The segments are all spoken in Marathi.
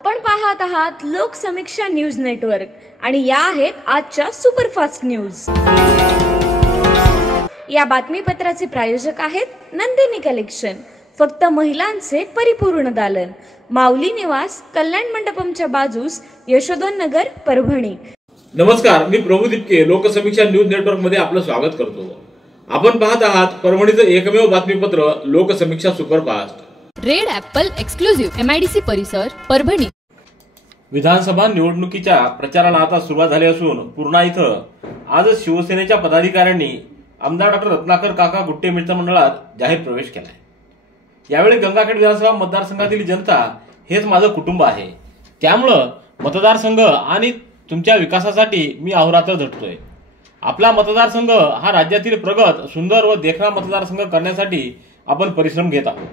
आपण पाहत आहात लोकसमीक्षा न्यूज नेटवर्क आणि या आहेत आजच्या सुपरफास्ट न्यूज। या बातमीपत्राचे प्रायोजक आहेत नंदिनी कलेक्शन, फक्त महिलांचे परिपूर्ण दालन, माऊली निवास, कल्याण मंडपमच्या बाजूस, यशोधन नगर, परभणी। नमस्कार, मी प्रभू दिपके लोकसमीक्षा न्यूज नेटवर्क मध्ये आपलं स्वागत करतो। आपण पाहत आहात परभणीचं एकमेव बातमीपत्र Loksamiksha superfast. Red Apple exclusive MIDC परिसर, परभणी। विधानसभा निवडणुकीच्या प्रचाराला आता सुरुवात झाली असून पूर्णा इथं आज शिवसेनेच्या पदाधिकाऱ्यांनी आमदार डॉ. रत्नाकर काका गुट्टे मित्रमंडळात जाहीर प्रवेश केलाय। यावेळी गंगाखेड विधानसभा मतदारसंघातील जनता हेच माझं कुटुंब आहे, त्यामुळं मतदारसंघ आणि तुमच्या विकासासाठी मी अहोरात्र झटतोय। आपला मतदारसंघ हा राज्यातील प्रगत, सुंदर व देखणा मतदारसंघ करण्यासाठी आपण परिश्रम घेत आहोत।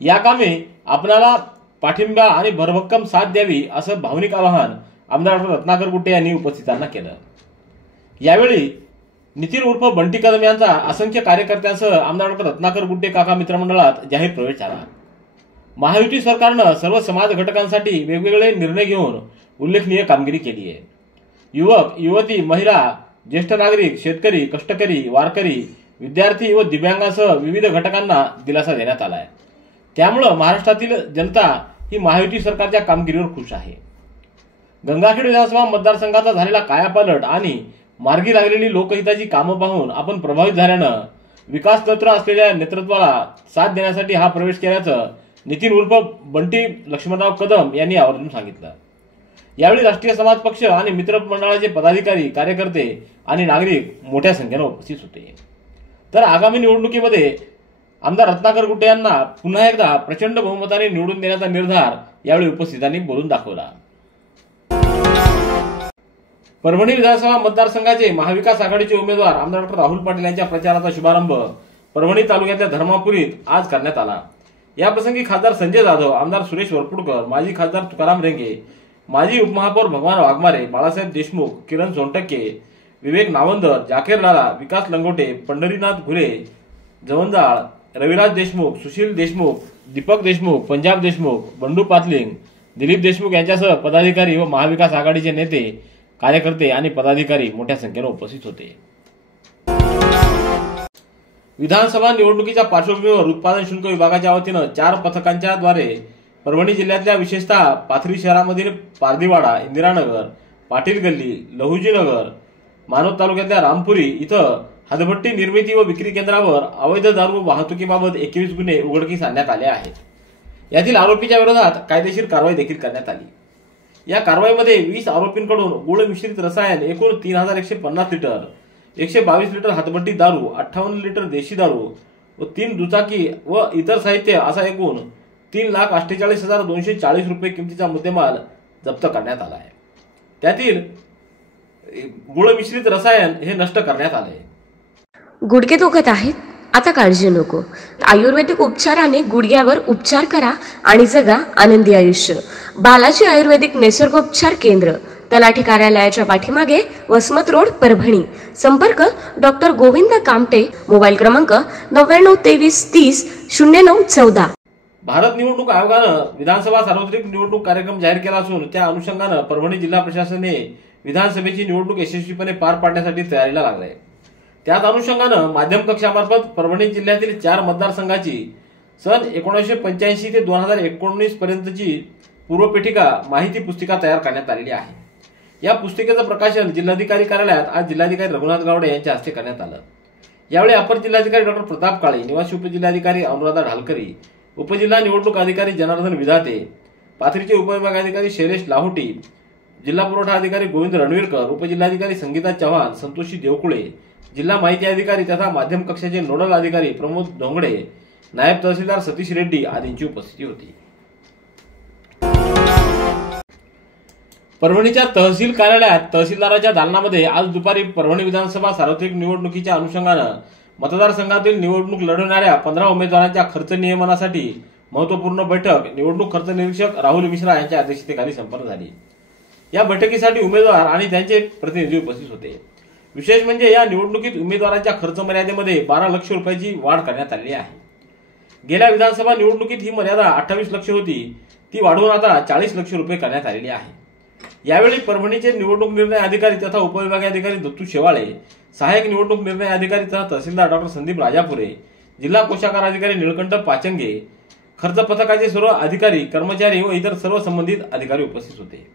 या कामी आपल्याला पाठिंबा आणि भरभक्कम साथ द्यावी असं भावनिक आवाहन आमदार डॉ. रत्नाकर गुट्टे यांनी उपस्थितांना केलं। यावेळी नितीन उर्फ बंटी कदम यांचा असंख्य कार्यकर्त्यांसह आमदार डॉ. रत्नाकर गुट्टे काका मित्रमंडळात जाहीर प्रवेश झाला। महायुती सरकारनं सर्व समाज घटकांसाठी वेगवेगळे निर्णय घेऊन उल्लेखनीय कामगिरी केली आहे। युवक, युवती, महिला, ज्येष्ठ नागरिक, शेतकरी, कष्टकरी, वारकरी, विद्यार्थी व दिव्यांगांसह विविध घटकांना दिलासा देण्यात आला आहे। त्यामुळे महाराष्ट्रातील जनता ही महायुती सरकारच्या कामगिरीवर खुश आहे। गंगाखेड विधानसभा मतदारसंघाचा झालेला कायापालट आणि मार्गी लागलेली लोकहिताची कामं पाहून आपण प्रभावित झाल्यानं विकास तंत्र असलेल्या नेतृत्वाला साथ देण्यासाठी हा प्रवेश केल्याचं नितीन उर्फ बंटी लक्ष्मणराव कदम यांनी आवर्जून सांगितलं। यावेळी राष्ट्रीय समाज पक्ष आणि मित्र मंडळाचे पदाधिकारी, कार्यकर्ते आणि नागरिक मोठ्या संख्येने उपस्थित होते। तर आगामी निवडणुकीमध्ये आमदार रत्नाकर गुट्टे यांना पुन्हा एकदा प्रचंड बहुमताने निवडून देण्याचा निर्धार यावेळी उपस्थितांनी बोलून दाखवला। परभणी विधानसभा मतदारसंघाचे महाविकास आघाडीचे उमेदवार आमदार डॉ. राहुल पाटील यांच्या प्रचाराचा शुभारंभ परभणी तालुक्यातल्या धर्मापुरीत आज करण्यात आला। याप्रसंगी खासदार संजय जाधव, आमदार सुरेश वरपुडकर, माजी खासदार तुकाराम रेंगे, माजी उपमहापौर भगवान वाघमारे, बाळासाहेब देशमुख, किरण सोनटक्के, विवेक नावंदर, जाकेर लाला, विकास लंगोटे, पंढरीनाथ घुले, जवंजाळ, रविराज देशमुख, सुशील देशमुख, दीपक देशमुख, पंजाब देशमुख, बंडू पातलिंग, दिलीप देशमुख यांच्यासह पदाधिकारी व महाविकास आघाडीचे नेते, कार्यकर्ते आणि पदाधिकारी मोठ्या संख्येने उपस्थित होते। विधानसभा निवडणुकीच्या पार्श्वभूमीवर उत्पादन शुल्क विभागाच्या वतीनं 4 पथकांच्या द्वारे परभणी जिल्ह्यातल्या विशेषतः पाथरी शहरामधील पारदीवाडा, इंदिरानगर, पाटील गल्ली, लहुजी नगर, मानवत तालुक्यातल्या रामपुरी इथं हदभट्टी निर्मिती व विक्री केंद्रावर अवैध दारू वाहतुकीबाबत 21 गुन्हे उघडकीस आणण्यात आले आहेत। यातील आरोपीच्या विरोधात कायदेशीर कारवाई देखील करण्यात आली। या कारवाईमध्ये 20 आरोपींकडून गुळ मिश्रित रसायन एकूण 3150 लिटर, 122 लिटर हदभट्टी दारू, 58 लिटर देशी दारू व 3 दुचाकी व इतर साहित्य असा एकूण 3,48,240 रुपये किमतीचा मुद्देमाल जप्त करण्यात आला आहे। त्यातील गुळ मिश्रित रसायन हे नष्ट करण्यात आले। गुडघे दुखत आहेत, आता काळजी नको। आयुर्वेदिक उपचाराने गुडघ्यावर उपचार करा आणि जगा आनंदी आयुष्य। बालाजी आयुर्वेदिक निसर्गोपचार केंद्र, तलाठी कार्यालयाच्या पाठीमागे, वसमत रोड, परभणी। संपर्क डॉ. गोविंद कामटे, मोबाईल क्रमांक 9923300914। भारत निवडणूक आयोगानं विधानसभा सार्वत्रिक निवडणूक कार्यक्रम जाहीर केला असून त्या अनुषंगानं परभणी जिल्हा प्रशासनाने विधानसभेची निवडणूक यशस्वीपणे पार पाडण्यासाठी तयारीला लागले। त्याच अनुषंगानं माध्यम कक्षामार्फत परभणी जिल्ह्यातील 4 मतदारसंघाची सन 1985 ते 2019 पर्यंतची पूर्वपेटिका माहिती पुस्तिका तयार करण्यात आलेली आहे। या पुस्तिकेचं प्रकाशन जिल्हाधिकारी कार्यालयात आज जिल्हाधिकारी रघुनाथ गावडे यांच्या हस्ते करण्यात आलं। यावेळी अपर जिल्हाधिकारी डॉ. प्रताप काळे, निवासी उपजिल्हाधिकारी अनुराधा ढालकरी, उपजिल्हा निवडणूक अधिकारी जनार्दन विधाते, पाथरीचे उपविभागाधिकारी शैलेश लाहोटी, जिल्हा पुरवठा अधिकारी गोविंद रणवीरकर, उपजिल्हाधिकारी संगीता चव्हाण, संतोषी देवकुळे, जिल्हा माहिती अधिकारी तथा माध्यम कक्षाचे नोडल अधिकारी प्रमोद धोंगडे, नायब तहसीलदार सतीश रेड्डी आदींची उपस्थिती होती। परभणीच्या तहसील कार्यालयात तहसीलदाराच्या दालनामध्ये आज दुपारी परभणी विधानसभा सार्वत्रिक निवडणुकीच्या अनुषंगानं मतदारसंघातील निवडणूक लढवणाऱ्या 15 उमेदवारांच्या खर्च नियमनासाठी महत्वपूर्ण बैठक निवडणूक खर्च निरीक्षक राहुल मिश्रा यांच्या अध्यक्षतेखाली संपन्न झाली। या बैठकीसाठी उमेदवार आणि त्यांचे प्रतिनिधी उपस्थित होते। विशेष म्हणजे या निवडणुकीत उमेदवारांच्या खर्च मर्यादेमध्ये 12 लाख रुपयांची वाढ करण्यात आली आहे। गेल्या विधानसभा निवडणुकीत ही मर्यादा 28 लक्ष होती, ती वाढवून आता 40 लक्ष रुपये करण्यात आलेली आहे. यावेळी परभणीचे निवडणूक निर्णय अधिकारी तथा उपविभागीय अधिकारी दत्तू शेवाळे, सहाय्यक निवडणूक निर्णय अधिकारी तथा तहसीलदार डॉक्टर संदीप राजापुरे, जिल्हा कोषागार अधिकारी निळकंठ पाचंगे, खर्च पथकाचे सर्व अधिकारी, कर्मचारी व इतर सर्व संबंधित अधिकारी उपस्थित होते.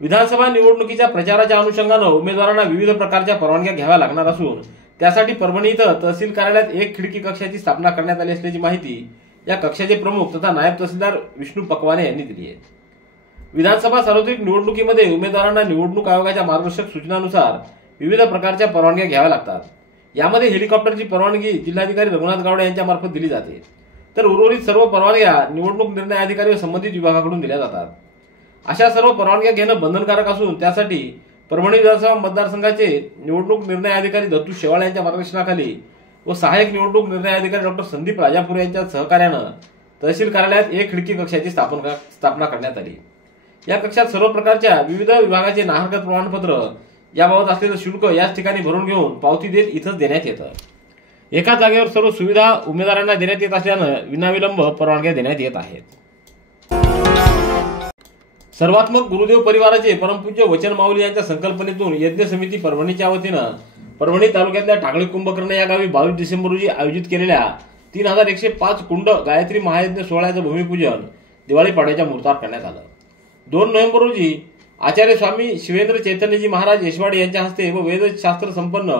विधानसभा निवडणुकीच्या प्रचाराच्या अनुषंगानं उमेदवारांना विविध प्रकारच्या परवानग्या घ्याव्या लागणार असून त्यासाठी परभणी इथं तहसील कार्यालयात एक खिडकी कक्षाची स्थापना करण्यात आली असल्याची माहिती या कक्षाचे प्रमुख तथा नायब तहसीलदार विष्णू पकवाने यांनी दिली आहे. विधानसभा सार्वत्रिक निवडणुकीमध्ये उमेदवारांना निवडणूक आयोगाच्या मार्गदर्शक सूचनानुसार विविध प्रकारच्या परवानग्या घ्याव्या लागतात. यामध्ये हेलिकॉप्टरची परवानगी जिल्हाधिकारी रघुनाथ गावडे यांच्या मार्फत दिली जाते, तर उर्वरित सर्व परवानग्या निवडणूक निर्णय अधिकारी व संबंधित विभागाकडून दिल्या जातात. अशा सर्व परवानग्या घेणं बंधनकारक असून त्यासाठी परभणी विधानसभा मतदारसंघाचे निवडणूक निर्णय अधिकारी दत्तू शेवाळे यांच्या मार्गदर्शनाखाली व सहाय्यक निवडणूक निर्णय अधिकारी डॉक्टर संदीप राजापुरे यांच्या सहकार्यानं तहसील कार्यालयात एक खिडकी कक्षाची स्थापना करण्यात आली. या कक्षात सर्व प्रकारच्या विविध विभागाचे नाहरकत प्रमाणपत्र याबाबत असलेलं शुल्क याच ठिकाणी भरून घेऊन पावती देत इथंच देण्यात येतं. एका जागेवर सर्व सुविधा उमेदवारांना देण्यात येत असल्यानं विनाविलंब परवानग्या देण्यात येत आहेत. सर्वात्मक गुरुदेव परिवाराचे परमपूज्य वचन माऊली यांच्या संकल्पनेतून यज्ञ समिती परभणीच्या वतीनं परभणी तालुक्यातल्या टाकळी कुंभकर्ण या गावी 22 डिसेंबर रोजी आयोजित केलेल्या 3105 कुंड गायत्री महायज्ञ सोहळ्याचं भूमिपूजन दिवाळी पाडव्याच्या मुहूर्तावर करण्यात आलं. 2 नोव्हेंबर रोजी आचार्य स्वामी शिवेंद्र चैतन्यजी महाराज यशवाडी यांच्या हस्ते व वेदशास्त्र संपन्न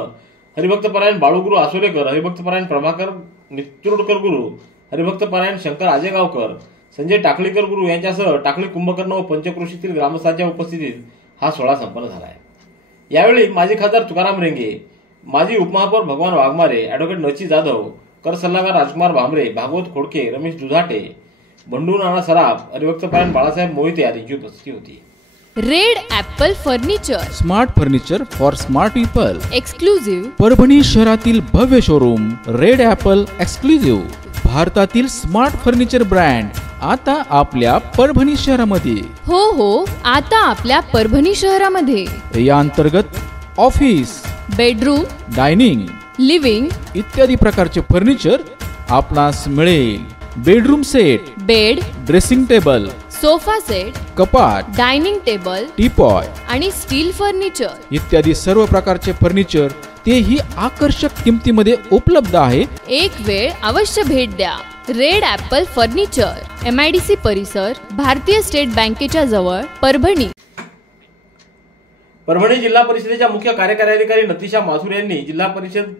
हरिभक्तपरायण बाळूगुरू आसोलेकर, हरिभक्तपरायण प्रभाकर नित्रुडकर गुरु, हरिभक्तपरायण शंकर आजेगावकर, संजय टाकळीकर गुरु यांच्यासह टाकळी कुंभकर्ण व पंचक्रोशीतील ग्रामस्थांच्या उपस्थितीत हा सोहळा संपन्न झाला आहे. यावेळी माजी खासदार तुकाराम रेंगे, माजी उपमहापौर भगवान वाघमारे, ॲडव्होकेट नची जाधव, कर सल्लागार राजकुमार भामरे, भागवत खोडके, रमेश दुधाटे, बंडू नाना सराफ, हरिभक्तपरायण बाळासाहेब मोहिते आदींची उपस्थिती होती. Red Apple furniture, smart furniture for smart people, exclusive Parbhani शहरातील भव्य शोरूम रेड ॲपल एक्सक्लुझिव्ह, भारतातील स्मार्ट फर्निचर ब्रँड आता आपल्या परभणी शहरामध्ये. हो, आता आपल्या परभणी शहरामध्ये. या अंतर्गत ऑफिस, बेडरूम, डायनिंग, लिव्हिंग इत्यादी प्रकारचे फर्निचर आपणास मिळेल. Bedroom set, bed, dressing table, sofa set, कपाट, डायनिंग टेबल, टीपॉय आणि स्टील फर्निचर इत्यादी सर्व प्रकारचे फर्निचर तेही आकर्षक किमतीमध्ये उपलब्ध आहे. एक वेळ अवश्य भेट द्या. रेड ॲपल फर्निचर, MIDC परिसर, भारतीय स्टेट बँकेच्या जवळ, परभणी. परभणी जिल्हा परिषदेच्या मुख्य कार्यकारी अधिकारी नतीशा माथुर यांनी जिल्हा परिषद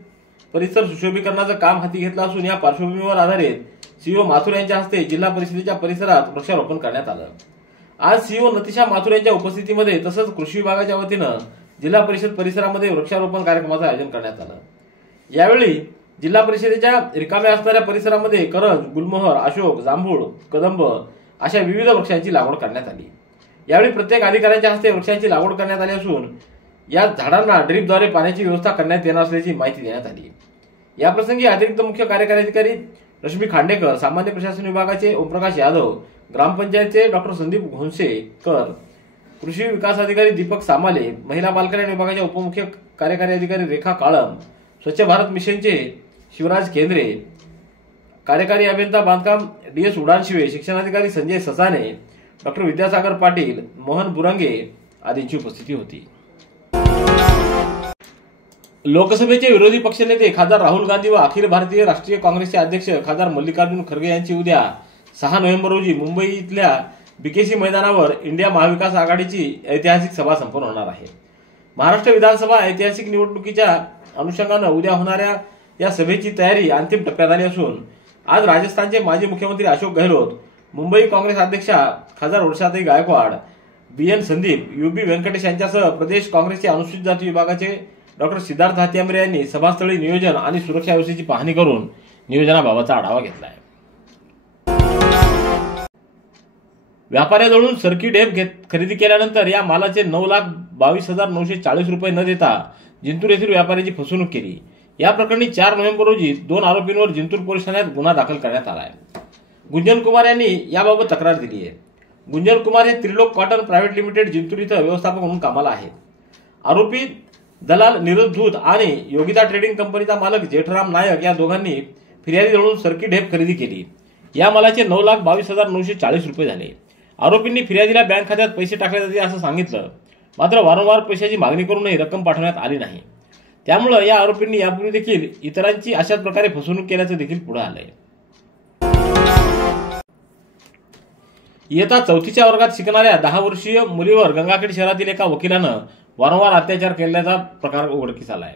परिसर सुशोभीकरणाचं काम हाती घेतलं असून या पार्श्वभूमीवर आधारित सीईओ माथुर यांच्या हस्ते जिल्हा परिषदेच्या परिसरात वृक्षारोपण करण्यात आलं. आज सीईओ नतीशा माथुर यांच्या उपस्थितीमध्ये तसंच कृषी विभागाच्या वतीनं जिल्हा परिषद परिसरामध्ये वृक्षारोपण कार्यक्रमाचं आयोजन करण्यात आलं. यावेळी जिल्हा परिषदेच्या रिकाम्या असणाऱ्या परिसरामध्ये करंज, गुलमोहर, अशोक, जांभूळ, कदंब अशा विविध वृक्षांची लागवड करण्यात आली. यावेळी प्रत्येक अधिकाऱ्यांच्या हस्ते वृक्षांची लागवड करण्यात आली असून या झाडांना ड्रीपद्वारे पाण्याची व्यवस्था करण्यात येणार असल्याची माहिती देण्यात आली. याप्रसंगी अतिरिक्त मुख्य कार्यकारी अधिकारी रश्मी खांडेकर, सामान्य प्रशासन विभागाचे ओमप्रकाश यादव, ग्रामपंचायतचे डॉक्टर संदीप घोंसेकर, कृषी विकास अधिकारी दीपक सामाले, महिला बालकल्याण विभागाच्या उपमुख्य कार्यकारी अधिकारी रेखा काळम, स्वच्छ भारत मिशनचे शिवराज केंद्रे, कार्यकारी अभियंता बांधकाम DS उडानशिवे, शिक्षणाधिकारी संजय ससाने, डॉक्टर विद्यासागर पाटील, मोहन बुरंगे आदींची उपस्थिती होती. लोकसभेचे विरोधी पक्षनेते खासदार राहुल गांधी व अखिल भारतीय राष्ट्रीय काँग्रेसचे अध्यक्ष खासदार मल्लिकार्जुन खरगे यांची उद्या 6 नोव्हेंबर रोजी मुंबई इथल्या BKC मैदानावर इंडिया महाविकास आघाडीची ऐतिहासिक सभा संपन्न होणार आहे. महाराष्ट्र विधानसभा ऐतिहासिक निवडणुकीच्या अनुषंगानं उद्या होणाऱ्या या सभेची तयारी अंतिम टप्प्यात आली असून आज राजस्थानचे माजी मुख्यमंत्री अशोक गहलोत, मुंबई काँग्रेस अध्यक्षा खासदार वर्षाताई गायकवाड, BN संदीप, UB व्यंकटेश यांच्यासह प्रदेश काँग्रेसचे अनुसूचित जाती विभागाचे डॉक्टर सिद्धार्थ हातियांबरे यांनी सभास्थळी नियोजन आणि सुरक्षा व्यवस्थेची पाहणी करून नियोजनाबाबतचा आढावा घेतला आहे. व्यापाऱ्याजवळून सर्किट ढेप खरेदी केल्यानंतर या मालाचे 9,22,940 रुपये न देता जिंतूर येथील व्यापाऱ्याची फसवणूक केली. या प्रकरणी 4 नोव्हेंबर रोजी 2 आरोपींवर जिंतूर पोलीस ठाण्यात गुन्हा दाखल करण्यात आला आहे. गुंजन कुमार यांनी याबाबत तक्रार दिली आहे. गुंजन कुमार हे Trilok cotton private limited Jintur इथं व्यवस्थापक म्हणून कामाला आहेत. आरोपी दलाल नीरज धूत आणि योगिता ट्रेडिंग कंपनीचा मालक जेठराम नायक या दोघांनी फिर्यादीजवळून सरकी ढेप खरेदी केली। या मालाचे 9,22,940 रुपये झाले। आरोपींनी फिर्यादीला बँक खात्यात पैसे टाकले जाते असं सांगितलं, मात्र वारंवार पैशाची मागणी करूनही रक्कम पाठवण्यात आली नाही। त्यामुळे या आरोपींनी यापूर्वी देखील इतरांची अशाच प्रकारे फसवणूक केल्याचं देखील पुढे आलंय। इयत्ता 4थीच्या वर्गात शिकणाऱ्या 10 वर्षीय मुलीवर गंगाखेड शहरातील एका वकिलानं वारंवार अत्याचार केल्याचा प्रकार उघडकीस आलाय।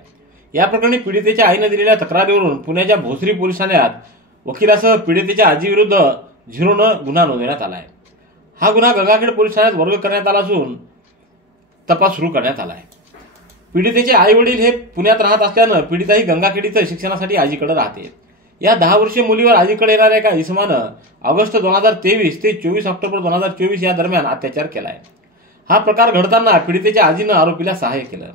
या प्रकरणी पीडितेच्या आईने दिलेल्या तक्रारीवरून पुण्याच्या भोसरी पोलीस ठाण्यात वकिलासह पीडितेच्या आजीविरुद्ध 0 गुन्हा नोंदवण्यात आलाय। हा गुन्हा गंगाखेड पोलीस ठाण्यात वर्ग करण्यात आला असून तपास सुरू करण्यात आलाय। पीडितेचे आई वडील हे पुण्यात राहत असल्यानं पीडिताही गंगाखेड इथं शिक्षणासाठी आजीकडे राहते। या 10 वर्षीय मुलीवर आजीकडे येणाऱ्या एका इसमानं ऑगस्ट 2023 ते 24 ऑक्टोबर 2024 या दरम्यान अत्याचार केलाय। हा प्रकार घडताना पीडितेच्या आजीनं आरोपीला सहाय्य केलं।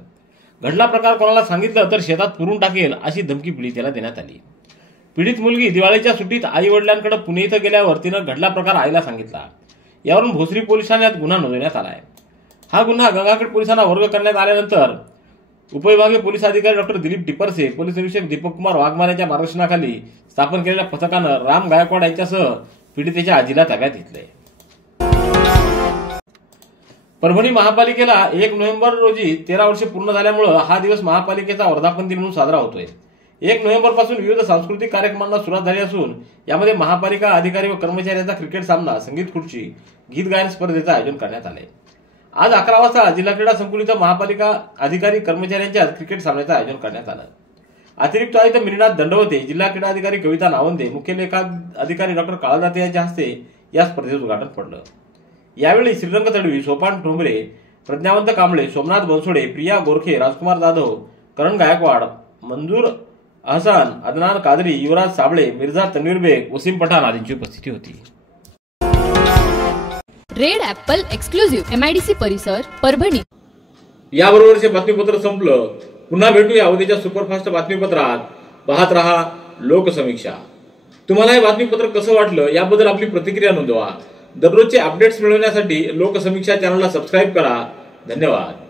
घडला प्रकार कोणाला सांगितलं तर शेतात पुरून टाकेल अशी धमकी पीडितेला देण्यात आली। पीडित मुलगी दिवाळीच्या सुट्टीत आई वडिलांकडे पुणे इथं गेल्यावर तिनं घडला प्रकार आईला सांगितला। यावरून भोसरी पोलीस ठाण्यात गुन्हा नोंदवण्यात आलाय। हा गुन्हा गंगाखेड पोलिसांना वर्ग करण्यात आल्यानंतर उपविभागीय पोलीस अधिकारी डॉक्टर दिलीप टिपरसे, पोलीस निरीक्षक दीपक कुमार वाघमारे यांच्या मार्गदर्शनाखाली स्थापन केलेल्या पथकानं राम गायकवाड यांच्यासह पीडितेच्या आजीला ताब्यात घेतले। परभणी महापालिकेला 1 नोव्हेंबर रोजी 13 वर्षे पूर्ण झाल्यामुळे हा दिवस महापालिकेचा वर्धापन दिन म्हणून साजरा होतोय। 1 नोव्हेंबर पासून विविध सांस्कृतिक कार्यक्रमांना सुरुवात झाली असून यामध्ये महापालिका अधिकारी व कर्मचाऱ्यांचा क्रिकेट सामना, संगीत खुर्ची, गीत गायन स्पर्धेचं आयोजन करण्यात आले। आज 11 वाजता जिल्हा क्रीडा संकुल इथं महापालिका अधिकारी कर्मचाऱ्यांच्या क्रिकेट सामन्याचं आयोजन करण्यात आलं। अतिरिक्त आयुक्त मिनीनाथ दंडवते, जिल्हा क्रीडा अधिकारी कविता नावंदे, मुख्य लेखा अधिकारी डॉक्टर काळदाते यांच्या हस्ते या स्पर्धेचं उद्घाटन पडलं। यावेळी श्रीरंग तडवी, सोपान ठोंबरे, प्रज्ञावंत कांबळे, सोमनाथ बनसोडे, प्रिया गोरखे, राजकुमार जाधव, करण गायकवाड, मंजूर अहसान, अदनान कादरी, युवराज साबळे, मिर्झा तन्वीर बेग, वसीम पठाण आदींची उपस्थिती होती। रेड ॲपल एक्सक्लुझिव्ह MIDC परिसर परभणी। याबरोबरचे बातमीपत्र संपलं। पुन्हा भेटूया उद्याच्या सुपरफास्ट बातमीपत्रात। पाहत रहा लोकसमीक्षा। तुम्हाला हे बातमीपत्र कसं वाटलं याबद्दल आपली प्रतिक्रिया नोंदवा। दररोजचे अपडेट्स मिळवण्यासाठी लोकसमीक्षा चॅनलला सबस्क्राईब करा। धन्यवाद।